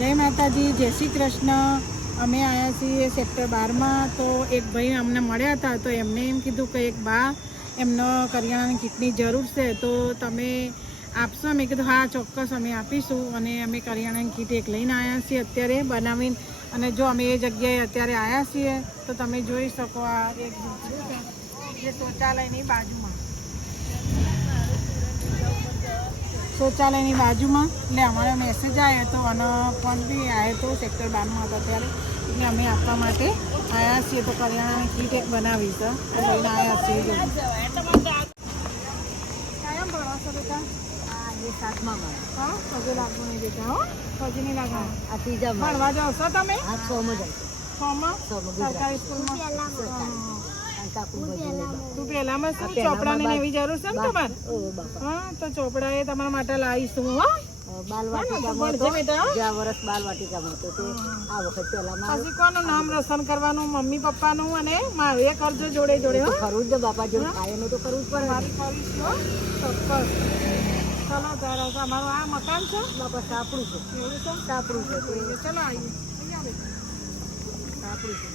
જય માતાજી, જય શ્રી કૃષ્ણ. અમે આવ્યા છીએ સેક્ટર 12માં. તો એક ભાઈ અમને મળ્યા હતા, તો એમને એમ કીધું કે એક બા એમનો કરિયાણાની કીટની જરૂર છે, તો તમે આપશો? મેં કીધું હા ચોક્કસ અમે આપીશું. અને અમે કરિયાણાની કીટ એક લઈને આવ્યા છીએ અત્યારે બનાવીને. અને જો અમે એ જગ્યાએ અત્યારે આવ્યા છીએ તો તમે જોઈ શકો આ એક જે શૌચાલયની બાજુમાં એટલે અમારો મેસેજ આવ્યો હતો અને ફોન બી આવ્યો હતો સેક્ટર 12માં હતા ત્યારે, એટલે અમે આપવા માટે આવ્યા છીએ. તો કરિયાણાની કીટ એક બનાવી છે તો લઈને આવ્યા છીએ. કાયમ ભણો છો બેટા? હા, હજુ લાગવું નહીં બેટા. હજી નહીં લાગવાનું. ભણવા જાઓ છો તમે? સરકારી સ્કૂલમાં. તું પહેલામાં શું ચોપડાની એવી જરૂર છે ને તમારે? હા, તો ચોપડા એ તમારા માટે લાવીશું. પછી કોનું નામ રોશન કરવાનું? મમ્મી પપ્પાનું અને મારું એ કરજો જોડે જોડે. ખરું જ બાપા જોડે ખાય તો કરવું જ પડે. મારી કરીશું ચોક્કસ. ચલો ત્યારે અમારું આ મકાન છે બાપા સાપડું છે. એવું છે? સાપડું છે. ચલો આવીએ. સાપડું છે.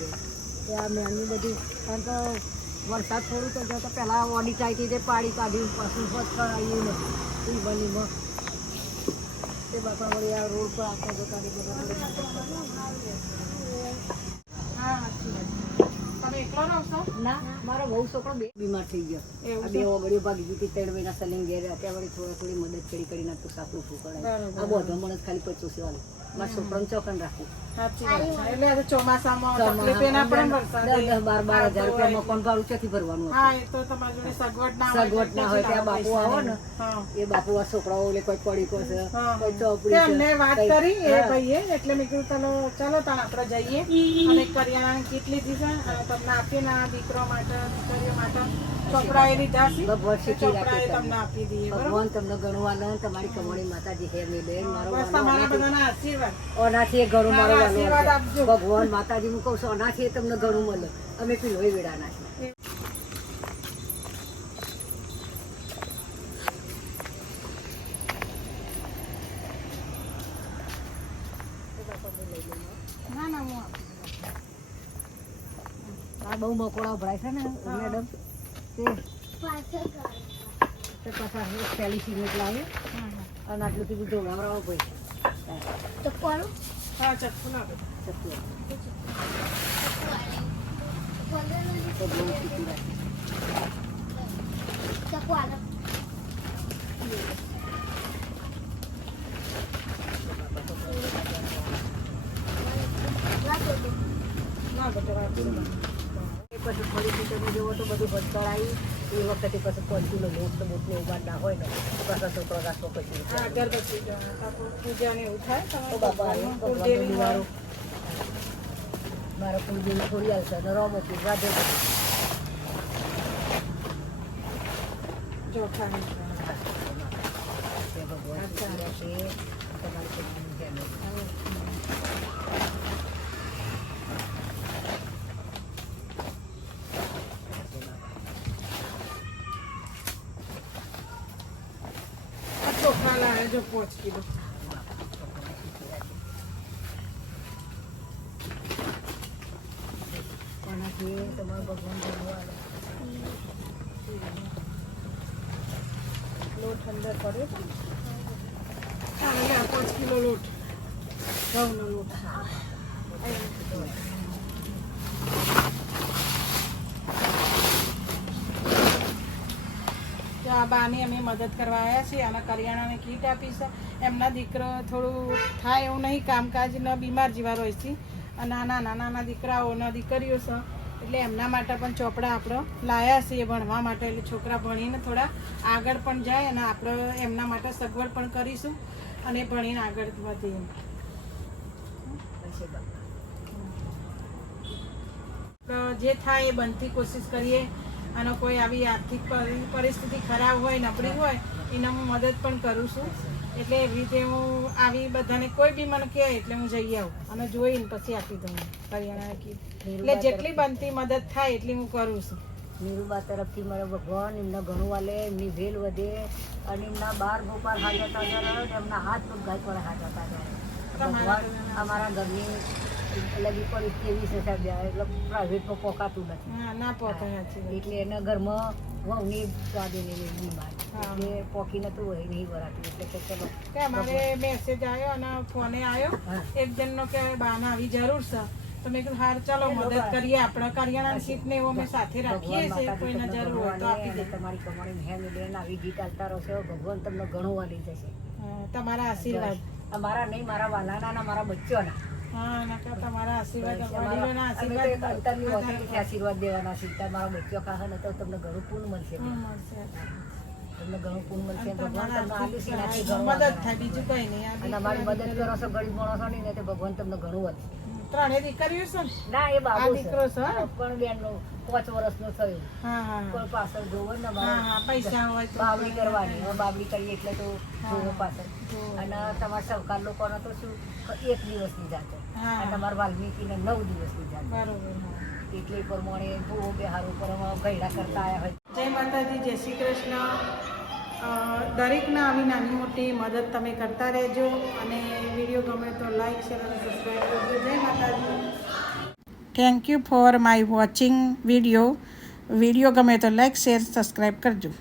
ત્યાં મેની બધી કારણ કે વરસાદ થોડું તો જો તો પહેલાં ઓડી ચાઈતી તે પાડી કાઢી પછી ફસ કરાવીએ ને એ બનીમાં તે બાપા વળી આ રોડ પર આખો જતા હા, તમે એકલો રહો છો? ના, મારો બહુ છોકરો બે બીમાર થઈ ગયો. આ બે ઓગળીઓ ભાગી ગઈ 3 મહિના સલીમ ઘેર અત્યારે વળી થોડી મદદ કરી નાખતું સાપડું શું કરાય. આ બધો મને ખાલી 25 વાળું મારા છોકરાને ચોકન રાખવું. એટલે ચોમાસામાં તકલીફ એના પણ વરસાદ 10-12 હજાર રૂપિયા મકાન ભાડું ક્યાંથી ભરવાનું? હા, એ તો તમારી જોડે સગવડ ના હોય ત્યાં બાપુ આવો ને એ બાપુ આ છોકરાઓ કોઈ પડી છે કોઈ ચોપડી એમને વાત કરી એ ભાઈએ, એટલે મેં કીધું ચલો તાણ આપણે જઈએ અને કરિયાણાની કીટ લીધી છે અને તમને આપીને આ દીકરો માટે દીકરીઓ માટે ચોપડા એ લીધા છે. ભગવાન શીખી ચોપડા એ તમને આપી દઈએ. ભગવાન તમને ઘણું આનંદ. તમારી કમળી માતાજી હે ની બેન મારો તમારા બધાના આશીર્વાદ. ઓનાથી એ ઘણું મારો આશીર્વાદ આપજો. ભગવાન માતાજી હું કહું છું ઓનાથી તમને ઘણું મળે. અમે પીલોય વેડા નાખી. આ બહુ મકોડા ભરાય છે ને મેડમ તે પાછા પહેલી સિમેન્ટ લાવે અને આટલું કીધું ધોળાવરાવો ભાઈ ચપ્પુ હા, ચપ્પુ લાવો. ચપ્પુ તો બહુ શીખી રાખી. પછી ફરીથી તમે જુઓ તો બધું ભટકળ આવી એ વખતે પછી 5 કિલો લોટ બોટને ઉગાડના હોય ને પાછા છોકરો રાખવો પછી પૂજા ને એવું થાય તો બાપા ભગવાનનું મારું મારા કુલદેવી થોડી આવશે અને રમો પી રાધે ચોખા ભગવાન તમારી ચોખા લાવે જો 5 કિલો. એનાથી તમારું ભગવાન ભગવાન લોટ અંદર પડ્યો છે. 5 કિલો લોટ ઘઉંનો લોટ. તો આ બાની અમે મદદ કરવા આવ્યા છીએ. આના કરિયાણાની કીટ આપી છે. એમના દીકરો થોડું થાય એવું નહીં, કામકાજના બીમાર જેવા હોય છે અને નાના દીકરાઓ દીકરીઓ છે, એટલે એમના માટે પણ ચોપડા આપણે લાવ્યા છીએ ભણવા માટે. એટલે છોકરા ભણીને થોડા આગળ પણ જાય અને આપણે એમના માટે સગવડ પણ કરીશું અને ભણીને આગળ વધીએ. જે થાય એ બનતી કોશિશ કરીએ. અને કોઈ આવી આર્થિક પરિસ્થિતિ ખરાબ હોય, નબળી હોય, એને હું મદદ પણ કરું છું. એટલે એવી રીતે હું આવી બધાને કોઈ બી મને કહે એટલે હું જઈ આવું અને જોઈને પછી આપી દઉં કરિયાણા કીટ. એટલે જેટલી બનતી મદદ થાય એટલી હું કરું છું. નીરુબા તરફથી મારા ભગવાન એમના ઘણું વાલે, એમની વેલ વધે અને એમના 12 ગોપાલ હાજર હતા, એમના હાથ પગ ગાય પર હાજર હતા. ભગવાન અમારા ઘરની લગી પડી કેવી છે સાહેબ એટલે પ્રાઇવેટમાં પોકાતું નથી. હા ના પોકાય સાચી એટલે એના ઘરમાં વહુની સ્વાદીની બીમાર એટલે પોકી નતું હોય નહીં વરાતું એટલે કે ચલો કે અમારે મેસેજ આવ્યો અને ફોને આવ્યો એક જણનો કે બાના આવી જરૂર છે તો મેં કીધું હાર ચાલો મદદ કરીએ આપણે કરિયાણાની કીટ ને એવો અમે સાથે રાખીએ છીએ કોઈને જરૂર હોય તો આપી દે. તમારી કમાણી હે મિલિયન આવી ગીત ચાલતા રહેશે ભગવાન તમને ઘણું વાલી જશે. તમારા આશીર્વાદ અમારા નહીં મારા વાલાના ને મારા બચ્ચોના. હા નકર તમારા આશીર્વાદ વડીલોના આશીર્વાદ આશીર્વાદ દેવાના છે. તમારા બચ્ચો ખાશે ને તો તમને ઘણું પૂર્ણ મળશે. મળશે તમને ઘણું પૂર્ણ મળશે. ભગવાન તમને આલીશ એનાથી ઘણું મદદ થાય બીજું કઈ નહીં. અને અમારી મદદ કરો છો ગરીબ માણસો નહીં ને તો ભગવાન તમને ઘણું વધશે. ત્રણે દીકરીઓ છે ને? ના એ બાબુ છે દીકરો છે પણ બેનનો 5 વર્ષનો થયો. હા હા પણ પાછળ જોવો ને હા હા પૈસા હોય તો બાવડી કરવાની. હવે બાવડી કરીએ એટલે તો જોવો પાછળ. અને તમારા સરકાર લોકોનો તો શું 1 દિવસની જાતો અને તમારા વાલ્મીકીને 9 દિવસની જાતો. બરોબર એટલે પ્રમાણે જોવો બે હારું પર ગયડા કરતા આવ્યા હોય. જય માતાજી, જય શ્રી કૃષ્ણ. દરેકના આવી નાની મોટી મદદ તમે કરતા રહેજો અને વિડીયો ગમે તો લાઈક શેર અને સબસ્ક્રાઈબ કરજો. જય માતાજી. Thank you for my watching video. Video ગમે તો લાઈક શેર સબસ્ક્રાઈબ કરજો.